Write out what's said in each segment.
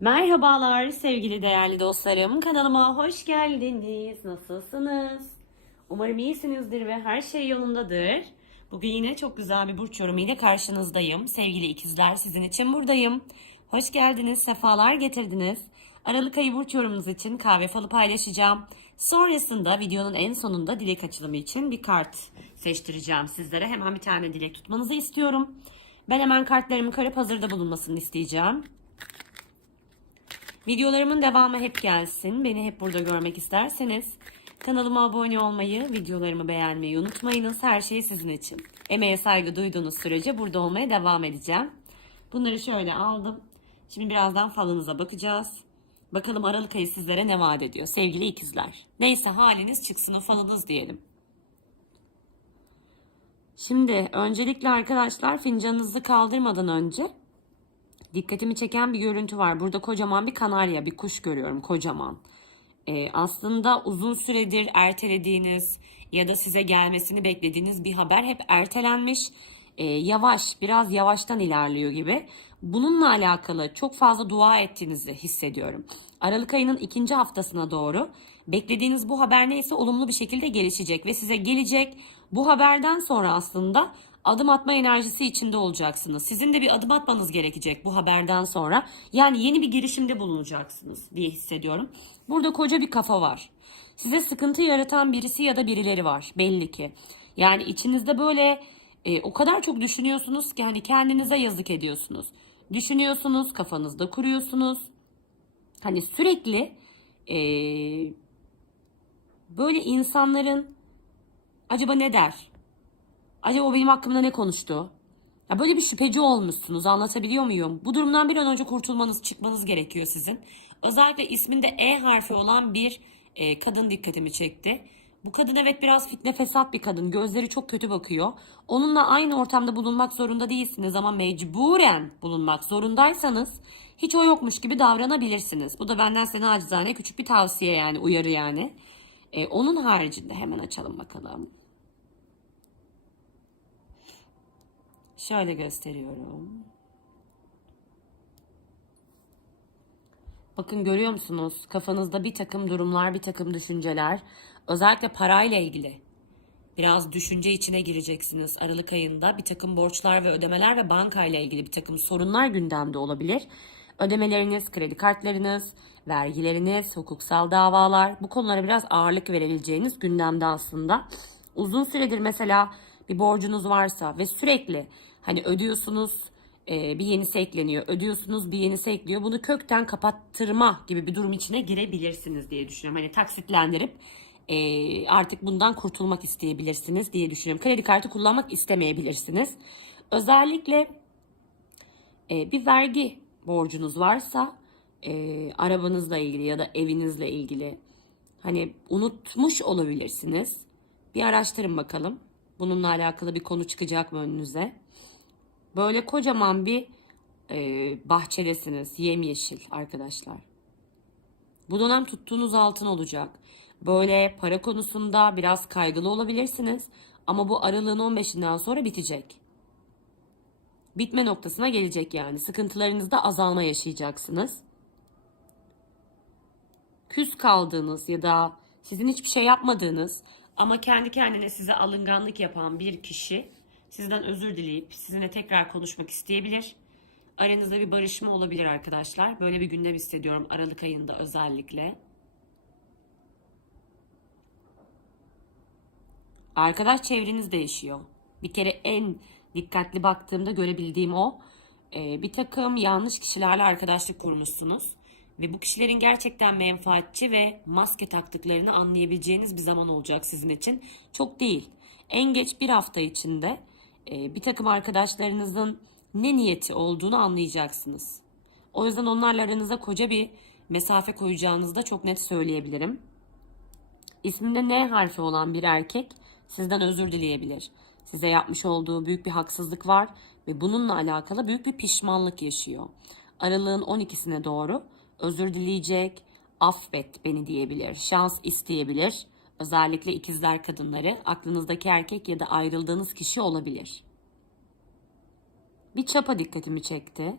Merhabalar sevgili değerli dostlarım. Kanalıma hoş geldiniz. Nasılsınız? Umarım iyisinizdir ve her şey yolundadır. Bugün yine çok güzel bir burç yorumu ile karşınızdayım. Sevgili ikizler sizin için buradayım. Hoş geldiniz, sefalar getirdiniz. Aralık ayı burç yorumunuz için kahve falı paylaşacağım. Sonrasında videonun en sonunda dilek açılımı için bir kart seçtireceğim sizlere. Hemen bir tane dilek tutmanızı istiyorum. Ben hemen kartlarımın karıp hazırda bulunmasını isteyeceğim. Videolarımın devamı hep gelsin. Beni hep burada görmek isterseniz kanalıma abone olmayı, videolarımı beğenmeyi unutmayınız. Her şey sizin için. Emeğe saygı duyduğunuz sürece burada olmaya devam edeceğim. Bunları şöyle aldım. Şimdi birazdan falınıza bakacağız. Bakalım Aralık ayı sizlere ne vaat ediyor sevgili ikizler. Neyse haliniz çıksın o falınız diyelim. Şimdi öncelikle arkadaşlar fincanınızı kaldırmadan önce dikkatimi çeken bir görüntü var. Burada kocaman bir kanarya, bir kuş görüyorum kocaman. Ee, aslında uzun süredir ertelediğiniz ya da size gelmesini beklediğiniz bir haber hep ertelenmiş. Ee, yavaş, biraz yavaştan ilerliyor gibi. Bununla alakalı çok fazla dua ettiğinizi hissediyorum. Aralık ayının ikinci haftasına doğru beklediğiniz bu haber neyse olumlu bir şekilde gelişecek ve size gelecek. Bu haberden sonra aslında adım atma enerjisi içinde olacaksınız. Sizin de bir adım atmanız gerekecek bu haberden sonra. Yani yeni bir girişimde bulunacaksınız diye hissediyorum. Burada koca bir kafa var. Size sıkıntı yaratan birisi ya da birileri var belli ki. Yani içinizde böyle e, o kadar çok düşünüyorsunuz ki hani kendinize yazık ediyorsunuz. Düşünüyorsunuz, kafanızda kuruyorsunuz. Hani sürekli e, böyle insanların acaba ne der? Acaba benim hakkımda ne konuştu? Ya böyle bir şüpheci olmuşsunuz anlatabiliyor muyum? Bu durumdan bir an önce kurtulmanız, çıkmanız gerekiyor sizin. Özellikle isminde E harfi olan bir e, kadın dikkatimi çekti. Bu kadın evet biraz fitne fesat bir kadın. Gözleri çok kötü bakıyor. Onunla aynı ortamda bulunmak zorunda değilsiniz ama mecburen bulunmak zorundaysanız hiç o yokmuş gibi davranabilirsiniz. Bu da benden size acizane küçük bir tavsiye yani uyarı yani. E, onun haricinde hemen açalım bakalım. Şöyle gösteriyorum. Bakın görüyor musunuz? Kafanızda bir takım durumlar, bir takım düşünceler. Özellikle parayla ilgili. Biraz düşünce içine gireceksiniz Aralık ayında. Bir takım borçlar ve ödemeler ve bankayla ilgili bir takım sorunlar gündemde olabilir. Ödemeleriniz, kredi kartlarınız, vergileriniz, hukuksal davalar bu konulara biraz ağırlık verebileceğiniz gündemde aslında. Uzun süredir mesela bir borcunuz varsa ve sürekli hani ödüyorsunuz e, bir yenisi ekleniyor. Ödüyorsunuz bir yenisi ekliyor. Bunu kökten kapattırma gibi bir durum içine girebilirsiniz diye düşünüyorum. Hani taksitlendirip e, artık bundan kurtulmak isteyebilirsiniz diye düşünüyorum. Kredi kartı kullanmak istemeyebilirsiniz. Özellikle e, bir vergi borcunuz varsa arabanızla ilgili ya da evinizle ilgili hani unutmuş olabilirsiniz. Bir araştırın bakalım. Bununla alakalı bir konu çıkacak mı önünüze? Böyle kocaman bir e, bahçedesiniz. Yemyeşil arkadaşlar. Bu dönem tuttuğunuz altın olacak. Böyle para konusunda biraz kaygılı olabilirsiniz. Ama bu aralığın 15'inden sonra bitecek. Bitme noktasına gelecek yani. Sıkıntılarınızda azalma yaşayacaksınız. Küs kaldığınız ya da sizin hiçbir şey yapmadığınız ama kendi kendine size alınganlık yapan bir kişi sizden özür dileyip sizinle tekrar konuşmak isteyebilir. Aranızda bir barışma olabilir arkadaşlar. Böyle bir gündem hissediyorum Aralık ayında özellikle. Arkadaş çevreniz değişiyor. Bir kere en dikkatli baktığımda görebildiğim o. Ee, bir takım yanlış kişilerle arkadaşlık kurmuşsunuz. Ve bu kişilerin gerçekten menfaatçi ve maske taktıklarını anlayabileceğiniz bir zaman olacak sizin için. Çok değil. En geç bir hafta içinde e, bir takım arkadaşlarınızın ne niyeti olduğunu anlayacaksınız. O yüzden onlarla aranıza koca bir mesafe koyacağınızı da çok net söyleyebilirim. İsminde N harfi olan bir erkek sizden özür dileyebilir. Size yapmış olduğu büyük bir haksızlık var ve bununla alakalı büyük bir pişmanlık yaşıyor. Aralığın 12'sine doğru özür dileyecek, affet beni diyebilir, şans isteyebilir. Özellikle ikizler kadınları aklınızdaki erkek ya da ayrıldığınız kişi olabilir. Bir çapa dikkatimi çekti.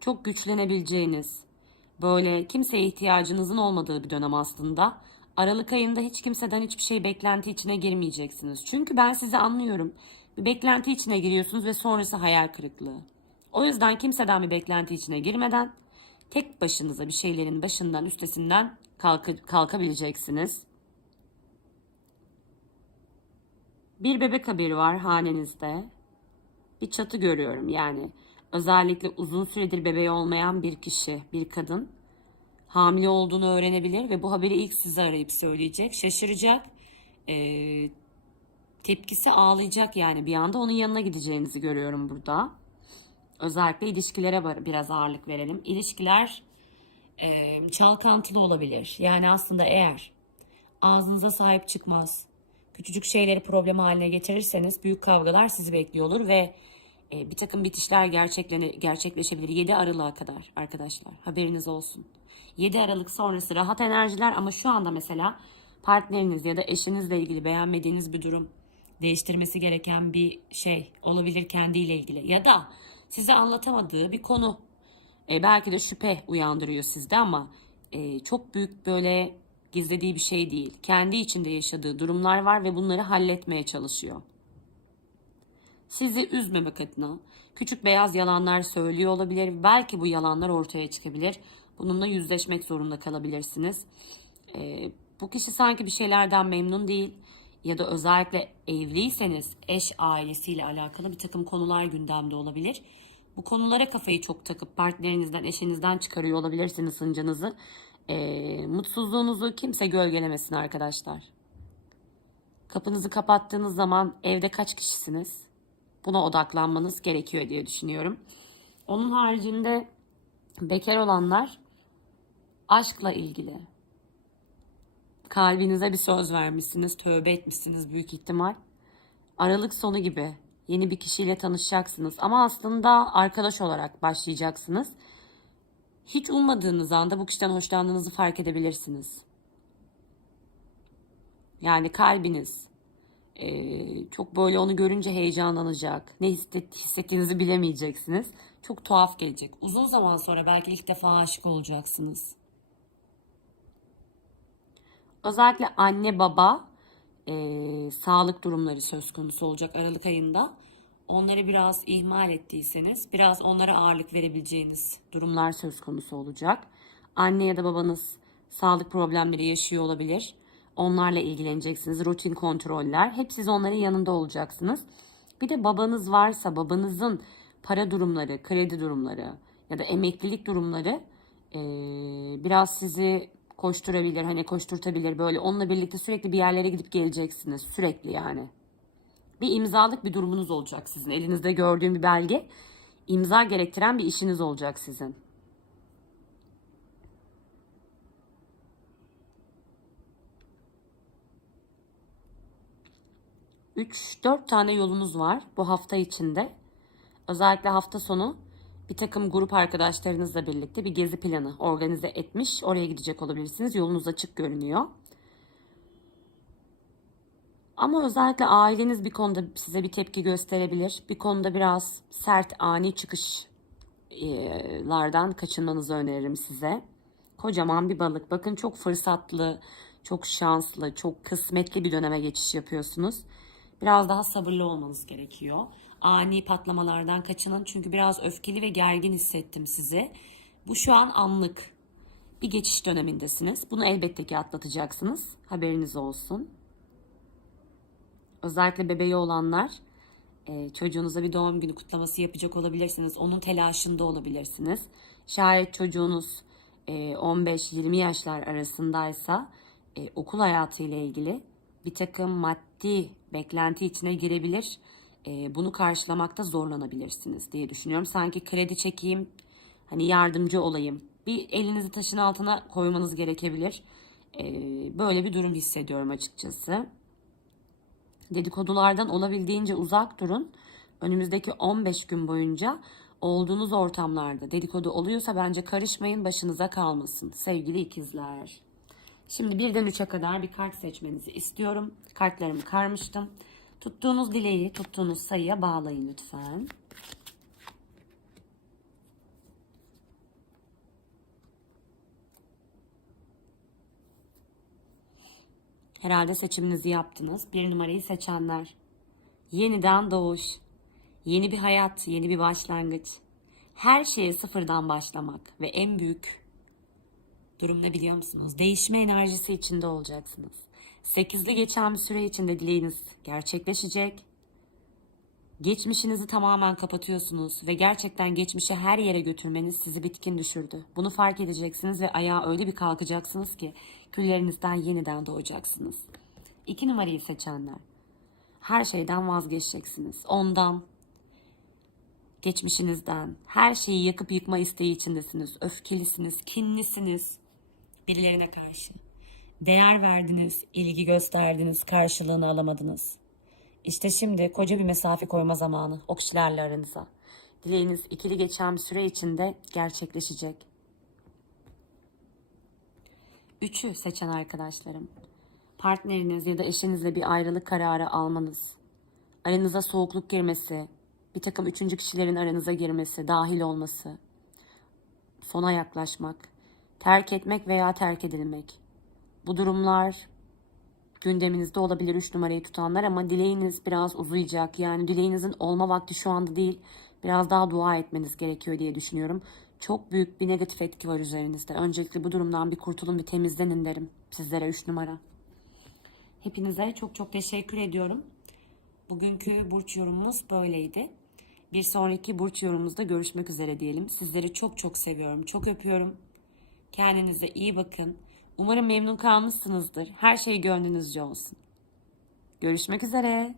Çok güçlenebileceğiniz, Böyle kimseye ihtiyacınızın olmadığı bir dönem aslında. Aralık ayında hiç kimseden hiçbir şey beklenti içine girmeyeceksiniz. Çünkü ben sizi anlıyorum. Bir beklenti içine giriyorsunuz ve sonrası hayal kırıklığı. O yüzden kimseden bir beklenti içine girmeden tek başınıza bir şeylerin başından üstesinden kalkı- kalkabileceksiniz. Bir bebek haberi var hanenizde. Bir çatı görüyorum yani. Özellikle uzun süredir bebeği olmayan bir kişi, bir kadın hamile olduğunu öğrenebilir ve bu haberi ilk size arayıp söyleyecek. Şaşıracak. Ee, tepkisi ağlayacak yani bir anda onun yanına gideceğinizi görüyorum burada. Özellikle ilişkilere biraz ağırlık verelim. İlişkiler e, çalkantılı olabilir. Yani aslında eğer ağzınıza sahip çıkmaz, küçücük şeyleri problem haline getirirseniz büyük kavgalar sizi bekliyor olur ve e, bir takım bitişler gerçeklene, gerçekleşebilir. 7 Aralık'a kadar arkadaşlar haberiniz olsun. 7 Aralık sonrası rahat enerjiler ama şu anda mesela partneriniz ya da eşinizle ilgili beğenmediğiniz bir durum değiştirmesi gereken bir şey olabilir kendiyle ilgili ya da size anlatamadığı bir konu e, belki de şüphe uyandırıyor sizde ama e, çok büyük böyle gizlediği bir şey değil. Kendi içinde yaşadığı durumlar var ve bunları halletmeye çalışıyor. Sizi üzmemek adına küçük beyaz yalanlar söylüyor olabilir. Belki bu yalanlar ortaya çıkabilir. Bununla yüzleşmek zorunda kalabilirsiniz. Ee, bu kişi sanki bir şeylerden memnun değil ya da özellikle evliyseniz eş ailesiyle alakalı bir takım konular gündemde olabilir. Bu konulara kafayı çok takıp partnerinizden, eşinizden çıkarıyor olabilirsiniz sıncanızı. Ee, mutsuzluğunuzu kimse gölgelemesin arkadaşlar. Kapınızı kapattığınız zaman evde kaç kişisiniz? Buna odaklanmanız gerekiyor diye düşünüyorum. Onun haricinde bekar olanlar aşkla ilgili. Kalbinize bir söz vermişsiniz, tövbe etmişsiniz büyük ihtimal. Aralık sonu gibi yeni bir kişiyle tanışacaksınız ama aslında arkadaş olarak başlayacaksınız. Hiç ummadığınız anda bu kişiden hoşlandığınızı fark edebilirsiniz. Yani kalbiniz ee, çok böyle onu görünce heyecanlanacak. Ne hisset, hissettiğinizi bilemeyeceksiniz. Çok tuhaf gelecek. Uzun zaman sonra belki ilk defa aşık olacaksınız. Özellikle anne baba ee, sağlık durumları söz konusu olacak Aralık ayında. Onları biraz ihmal ettiyseniz biraz onlara ağırlık verebileceğiniz durumlar söz konusu olacak. Anne ya da babanız sağlık problemleri yaşıyor olabilir. Onlarla ilgileneceksiniz. Rutin kontroller. Hep siz onların yanında olacaksınız. Bir de babanız varsa babanızın para durumları, kredi durumları ya da emeklilik durumları eee, biraz sizi koşturabilir. Hani koşturtabilir böyle. Onunla birlikte sürekli bir yerlere gidip geleceksiniz. Sürekli yani. Bir imzalık bir durumunuz olacak sizin. Elinizde gördüğüm bir belge. imza gerektiren bir işiniz olacak sizin. 3-4 tane yolunuz var bu hafta içinde. Özellikle hafta sonu bir takım grup arkadaşlarınızla birlikte bir gezi planı organize etmiş. Oraya gidecek olabilirsiniz. Yolunuz açık görünüyor. Ama özellikle aileniz bir konuda size bir tepki gösterebilir. Bir konuda biraz sert, ani çıkışlardan kaçınmanızı öneririm size. Kocaman bir balık. Bakın çok fırsatlı, çok şanslı, çok kısmetli bir döneme geçiş yapıyorsunuz. Biraz daha sabırlı olmanız gerekiyor. Ani patlamalardan kaçının çünkü biraz öfkeli ve gergin hissettim sizi. Bu şu an anlık bir geçiş dönemindesiniz. Bunu elbette ki atlatacaksınız. Haberiniz olsun. Özellikle bebeği olanlar e, çocuğunuza bir doğum günü kutlaması yapacak olabilirsiniz. Onun telaşında olabilirsiniz. Şayet çocuğunuz e, 15-20 yaşlar arasındaysa e, okul hayatı ile ilgili bir takım maddi beklenti içine girebilir. E, bunu karşılamakta zorlanabilirsiniz diye düşünüyorum. Sanki kredi çekeyim, hani yardımcı olayım. Bir elinizi taşın altına koymanız gerekebilir. E, böyle bir durum hissediyorum açıkçası. Dedikodulardan olabildiğince uzak durun. Önümüzdeki 15 gün boyunca olduğunuz ortamlarda dedikodu oluyorsa bence karışmayın başınıza kalmasın sevgili ikizler. Şimdi birden 3'e kadar bir kart seçmenizi istiyorum. Kartlarımı karmıştım. Tuttuğunuz dileği tuttuğunuz sayıya bağlayın lütfen. Herhalde seçiminizi yaptınız. Bir numarayı seçenler. Yeniden doğuş. Yeni bir hayat, yeni bir başlangıç. Her şeye sıfırdan başlamak ve en büyük durum ne biliyor musunuz? Değişme enerjisi içinde olacaksınız. Sekizli geçen bir süre içinde dileğiniz gerçekleşecek. Geçmişinizi tamamen kapatıyorsunuz ve gerçekten geçmişe her yere götürmeniz sizi bitkin düşürdü. Bunu fark edeceksiniz ve ayağa öyle bir kalkacaksınız ki küllerinizden yeniden doğacaksınız. İki numarayı seçenler. Her şeyden vazgeçeceksiniz. Ondan, geçmişinizden, her şeyi yakıp yıkma isteği içindesiniz. Öfkelisiniz, kinlisiniz birilerine karşı. Değer verdiniz, ilgi gösterdiniz, karşılığını alamadınız. İşte şimdi koca bir mesafe koyma zamanı o kişilerle aranıza. Dileğiniz ikili geçen süre içinde gerçekleşecek. Üçü seçen arkadaşlarım. Partneriniz ya da eşinizle bir ayrılık kararı almanız, aranıza soğukluk girmesi, bir takım üçüncü kişilerin aranıza girmesi, dahil olması, sona yaklaşmak, terk etmek veya terk edilmek. Bu durumlar gündeminizde olabilir 3 numarayı tutanlar ama dileğiniz biraz uzayacak. Yani dileğinizin olma vakti şu anda değil. Biraz daha dua etmeniz gerekiyor diye düşünüyorum. Çok büyük bir negatif etki var üzerinizde. Öncelikle bu durumdan bir kurtulun, bir temizlenin derim sizlere 3 numara. Hepinize çok çok teşekkür ediyorum. Bugünkü burç yorumumuz böyleydi. Bir sonraki burç yorumumuzda görüşmek üzere diyelim. Sizleri çok çok seviyorum, çok öpüyorum. Kendinize iyi bakın. Umarım memnun kalmışsınızdır. Her şey gönlünüzce olsun. Görüşmek üzere.